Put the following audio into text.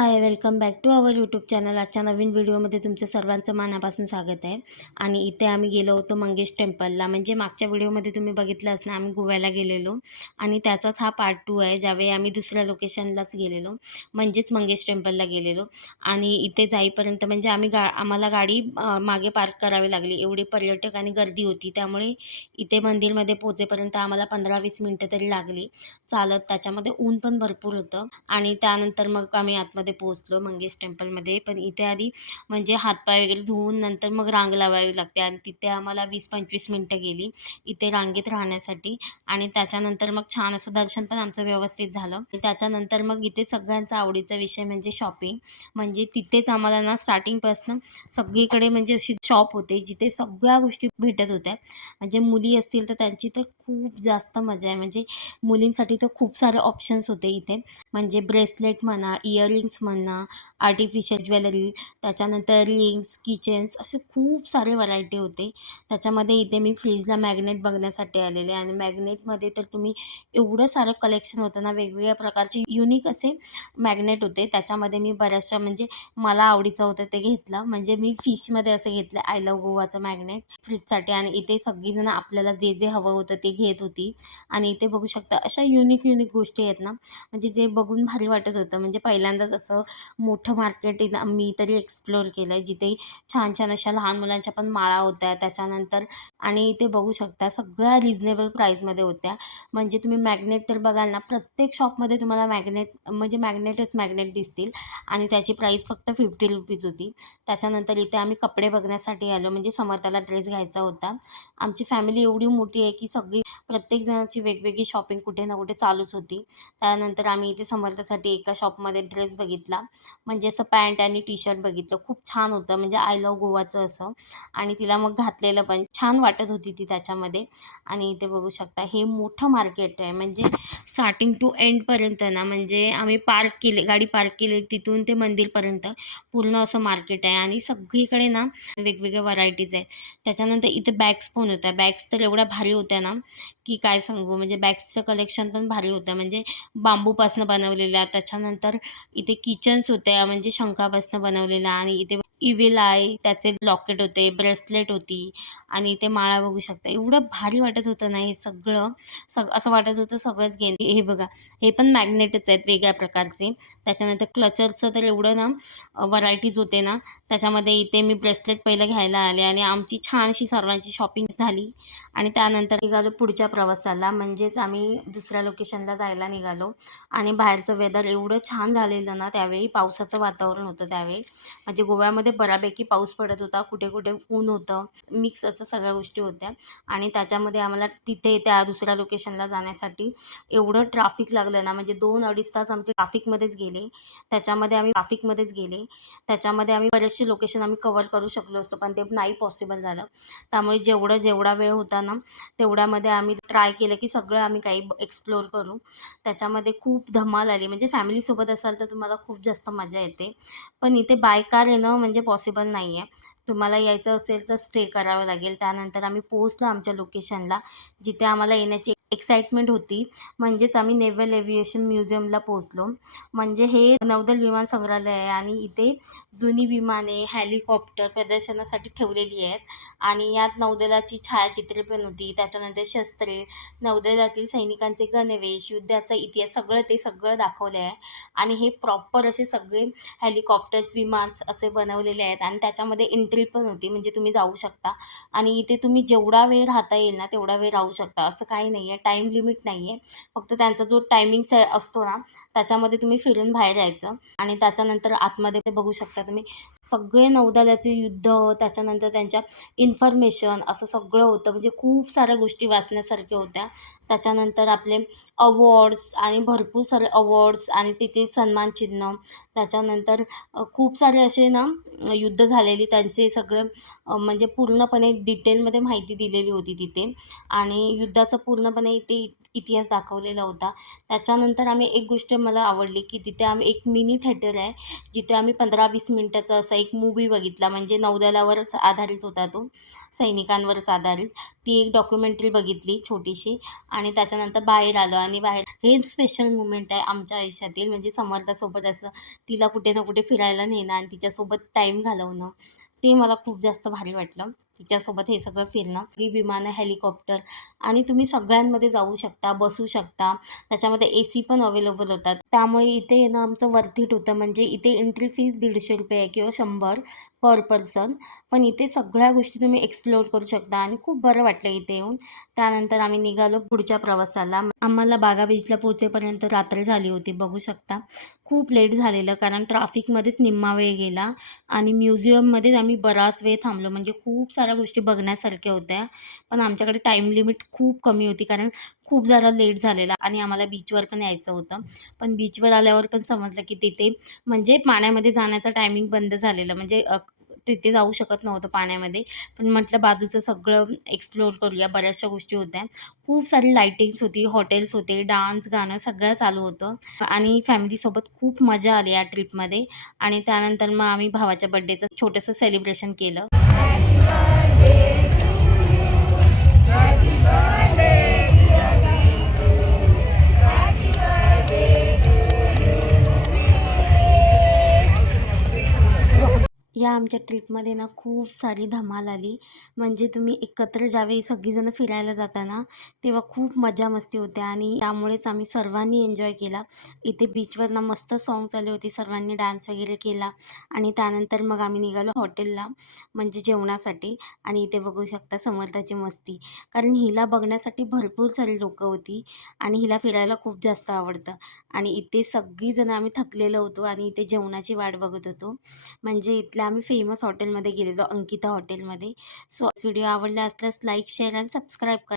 High, welcome back to our YouTube channel. आजच्या नवीन व्हिडिओमध्ये तुमचं सर्वांचं मनापासून स्वागत आहे. आणि इथे आम्ही गेलो होतो मंगेश टेम्पलला. म्हणजे मागच्या व्हिडिओमध्ये तुम्ही बघितलं असणार, आम्ही गोव्याला गेलेलो आणि त्याचाच हा पार्ट 2 आहे. ज्यावेळी आम्ही दुसऱ्या लोकेशनलाच गेलेलो, म्हणजेच मंगेश टेम्पलला गेलेलो. आणि इथे जाईपर्यंत म्हणजे आम्हाला गाडी मागे पार्क करावी लागली, एवढे पर्यटक आणि गर्दी होती. त्यामुळे इथे मंदिरमध्ये पोहोचेपर्यंत आम्हाला 15-20 मिनटं तरी लागली चालत. त्याच्यामध्ये ऊन पण भरपूर होतं. आणि त्यानंतर मग आम्ही आतमध्ये पोहोचलो मंगेश टेम्पलमध्ये. पण इथे आधी म्हणजे हातपाय वगैरे धुवून नंतर मग रांग लावावी लागते आणि तिथे आम्हाला 20-25 मिनटं गेली इथे रांगेत राहण्यासाठी. आणि त्याच्यानंतर मग छान असं दर्शन पण आमचं व्यवस्थित झालं. त्याच्यानंतर मग इथे सगळ्यांचा आवडीचा विषय म्हणजे शॉपिंग. म्हणजे तिथेच आम्हाला ना स्टार्टिंगपासून सगळीकडे म्हणजे अशी शॉप होते जिथे सगळ्या गोष्टी भेटत होत्या. म्हणजे मुली असतील तर त्यांची तर खूप जास्त मजा आहे. म्हणजे मुलींसाठी तर खूप सारे ऑप्शन्स होते इथे. म्हणजे ब्रेसलेट म्हणा, इयरिंग्स म्हणा, आर्टिफिशियल ज्वेलरी, त्याच्यानंतर रिंग्स, किचन्स, असे खूप सारे व्हरायटी होते. त्याच्यामध्ये इथे मी फ्रीजला मॅग्नेट बघण्यासाठी आलेले आणि मॅग्नेटमध्ये तर तुम्ही एवढं सारं कलेक्शन होतं ना, वेगवेगळ्या प्रकारचे युनिक असे मॅग्नेट होते. त्याच्यामध्ये मी बऱ्याचशा म्हणजे मला आवडीचं होतं ते घेतलं. म्हणजे मी फिशमध्ये असं घेतलं आय लव्ह गोवाचं मॅग्नेट फ्रीजसाठी. आणि इथे सगळीजण आपल्याला जे जे हवं होतं ते घेत होती. आणि इथे बघू शकता अशा युनिक गोष्टी आहेत ना, म्हणजे जे बघून भारी वाटत होतं. म्हणजे पहिल्यांदाच असं मोठं मार्केट मी तरी एक्सप्लोअर केलं आहे, जिथे छान छान अशा लहान मुलांच्या पण माळा होत्या. त्याच्यानंतर आणि इथे बघू शकता सगळ्या रिजनेबल प्राईसमध्ये होत्या. म्हणजे तुम्ही मॅग्नेट तर बघाल ना, प्रत्येक शॉपमध्ये तुम्हाला मॅग्नेटच मॅग्नेट दिसतील. आणि त्याची प्राईस फक्त ₹50 होती. त्याच्यानंतर इथे आम्ही कपडे बघण्यासाठी आलो, म्हणजे समर्थाला ड्रेस घ्यायचा होता. आमची फॅमिली एवढी मोठी आहे की सगळी प्रत्येक जणाची वेगवेगळी शॉपिंग कुठे ना कुठे चालूच होती. त्यानंतर आम्ही इथे समर्थासाठी एका शॉपमध्ये ड्रेस बघितला. म्हणजे असं पॅन्ट आणि टी शर्ट बघितलं, खूप छान होतं. म्हणजे आय लव्ह गोवाचं असं. आणि तिला मग घातलेलं पण छान वाटत होती ती त्याच्यामध्ये. आणि इथे बघू शकता हे मोठं मार्केट आहे. म्हणजे स्टार्टिंग टू एंडपर्यंत ना, म्हणजे आम्ही गाडी पार्क केली तिथून ते मंदिरपर्यंत पूर्ण असं मार्केट आहे. आणि सगळीकडे ना वेगवेगळ्या व्हरायटीज आहेत. त्याच्यानंतर इथे बॅग्स पण होत्या. बॅग्स तर एवढ्या भारी होत्या ना की काय सांगू. म्हणजे बॅग्सचं कलेक्शन पण भारी होतं. म्हणजे बांबूपासून बनवलेल्या. त्याच्यानंतर इथे किचन्स होत्या, म्हणजे शंखापासून बनवलेल्या. आणि इथे इव्हिल आय त्याचे लॉकेट होते, ब्रेसलेट होती. आणि इथे माळा बघू शकता. एवढं भारी वाटत होतं ना हे सगळं. असं वाटत होतं सगळंच घेईन. हे बघा, हे पण मॅग्नेटच आहेत वेगळ्या प्रकारचे. त्याच्यानंतर क्लचरचं तर एवढं ना व्हरायटीज होते ना. त्याच्यामध्ये इथे मी ब्रेसलेट पहिलं घ्यायला आले आणि आमची छान अशी सर्वांची शॉपिंग झाली. आणि त्यानंतर निघालो पुढच्या प्रवासाला. म्हणजेच आम्ही दुसऱ्या लोकेशनला जायला निघालो. आणि बाहेरचं वेदर एवढं छान झालेलं ना त्यावेळी, पावसाचं वातावरण होतं त्यावेळी. म्हणजे गोव्यामध्ये बऱ्यापैकी पाऊस पडत होता, कुठे कुठे ऊन होतं, मिक्स असं सगळ्या गोष्टी होत्या. आणि त्याच्यामध्ये आम्हाला तिथे त्या दुसऱ्या लोकेशनला जाण्यासाठी एवढं ट्रॅफिक लागलं ना, म्हणजे 2-2.5 तास आमचे ट्रॅफिकमध्येच गेले. त्याच्यामध्ये आम्ही बरेचसे लोकेशन आम्ही कव्हर करू शकलो असतो, पण ते नाही पॉसिबल झालं. त्यामुळे जेवढा वेळ होता ना तेवढ्यामध्ये आम्ही ट्राय केलं की सगळं आम्ही काही एक्सप्लोअर करू. त्याच्यामध्ये खूप धमाल आली. म्हणजे फॅमिलीसोबत असाल तर तुम्हाला खूप जास्त मजा येते. पण इथे बाय कार येणं म्हणजे पॉसिबल नाही आहे. तुम्हाला यायचं असेल तर स्टे करावं लागेल. त्यानंतर आम्ही पोहोचलो आमच्या लोकेशनला, जिथे आम्हाला येण्याची एक्साइटमेंट होती. म्हणजेच आम्ही नेव्हल एव्हिएशन म्युझियमला पोहोचलो. म्हणजे हे नौदल विमान संग्रहालय आहे आणि इथे जुनी विमाने, हेलिकॉप्टर प्रदर्शनासाठी ठेवलेली आहेत. आणि यात नौदलाची छायाचित्रे पण होती. त्याच्यानंतर शस्त्रे, नौदलातील सैनिकांचे गणवेश, युद्धाचा इतिहास ते सगळं दाखवले आहे. आणि हे प्रॉपर असे सगळे हेलिकॉप्टर्स, विमान्स असे बनवलेले आहेत. आणि त्याच्यामध्ये एंट्री पण होती, म्हणजे तुम्ही जाऊ शकता. आणि इथे तुम्ही जेवढा वेळ राहता येईल ना तेवढा वेळ राहू शकता. असं काही नाही आहे, टाईम लिमिट नाही आहे. फक्त त्यांचा जो टायमिंग्स असतो ना त्याच्यामध्ये तुम्ही फिरून बाहेर यायचं. आणि त्याच्यानंतर आतमध्ये बघू शकता तुम्ही सगळे नौदलाचे युद्ध, त्याच्यानंतर त्यांच्या इन्फॉर्मेशन असं सगळं होतं. म्हणजे खूप साऱ्या गोष्टी वाचण्यासारख्या होत्या. त्याच्यानंतर आपले अवॉर्ड्स आणि भरपूर सारे अवॉर्ड्स आणि तिथे सन्मानचिन्ह. त्याच्यानंतर खूप सारे असे ना युद्ध झालेली त्यांचे सगळं म्हणजे पूर्णपणे डिटेलमध्ये माहिती दिलेली होती तिथे. आणि युद्धाचा पूर्णपणे इथे इतिहास दाखवलेला होता. त्याच्यानंतर आम्ही एक गोष्ट मला आवडली की तिथे आम्ही एक मिनी थिएटर आहे, जिथे आम्ही 15-20 मिनिटाचा असा एक मूव्ही बघितला. म्हणजे नौदलावरच आधारित होता तो, सैनिकांवरच आधारित. ती एक डॉक्युमेंटरी बघितली छोटीशी. आणि त्याच्यानंतर बाहेर आलो आणि बाहेर हे स्पेशल मोमेंट आहे आमच्या आयुष्यातील, म्हणजे समर्थासोबत असं तिला कुठे ना कुठे फिरायला नेणं आणि तिच्यासोबत टाईम घालवणं. ते मला खूप जास्त भारी वाटलं. तिच्यासोबत हे सगळं फिरणं. ही विमानं, हेलिकॉप्टर आणि तुम्ही सगळ्यांमध्ये जाऊ शकता, बसू शकता. त्याच्यामध्ये एसी पण अवेलेबल होतात. त्यामुळे इथे येणं आमचं वर्थ इट होतं. म्हणजे इथे एंट्री फीस ₹150 आहे किंवा 100 पर पर्सन. पण इथे सगळ्या गोष्टी तुम्ही एक्सप्लोअर करू शकता आणि खूप बरं वाटलं इथे येऊन. त्यानंतर आम्ही निघालो पुढच्या प्रवासाला. आम्हाला बागा बीचला पोहोचेपर्यंत रात्र झाली होती, बघू शकता. खूप लेट झालेलं कारण ट्रॅफिकमध्येच निम्मा वेळ गेला आणि म्युझियममध्येच आम्ही बराच वेळ थांबलो. म्हणजे खूप साऱ्या गोष्टी बघण्यासारख्या होत्या. पण आमच्याकडे टाईम लिमिट खूप कमी होती कारण खूप जरा लेट झालेला आणि आम्हाला बीचवर पण यायचं होतं. पण बीचवर आल्यावर पण समजलं की तिथे म्हणजे पाण्यामध्ये जाण्याचं टायमिंग बंद झालेलं. म्हणजे तिथे जाऊ शकत नव्हतं पाण्यामध्ये. पण म्हटलं बाजूचं सगळं एक्सप्लोअर करूया. बऱ्याचशा गोष्टी होत्या. खूप सारी लाइटिंग्स होती, हॉटेल्स होते, डान्स, गाणं सगळं चालू होतं आणि फॅमिलीसोबत खूप मजा आली या ट्रिपमध्ये. आणि त्यानंतर मग आम्ही भावाच्या बर्थडेचं छोटंसं सेलिब्रेशन केलं. या आमच्या ट्रिपमध्ये ना खूप सारी धमाल आली. म्हणजे तुम्ही एकत्र ज्यावेळी सगळीजणं फिरायला जाता ना, तेव्हा खूप मजा मस्ती होते आणि त्यामुळेच आम्ही सर्वांनी एन्जॉय केला. इथे बीचवर ना मस्त सॉन्ग्स आले होते. सर्वांनी डान्स वगैरे केला आणि त्यानंतर मग आम्ही निघालो हॉटेलला म्हणजे जेवणासाठी. आणि इथे बघू शकता समर्थाची मस्ती. कारण हिला बघण्यासाठी भरपूर सारी लोकं होती आणि हिला फिरायला खूप जास्त आवडतं. आणि इथे सगळीजणं आम्ही थकलेलो होतो आणि इथे जेवणाची वाट बघत होतो. म्हणजे इथल्या आम्ही फेमस हॉटेलमध्ये गेलेलो, अंकिता हॉटेलमध्ये. सो व्हिडिओ आवडला असल्यास लाईक, शेअर आणि सबस्क्राईब करा.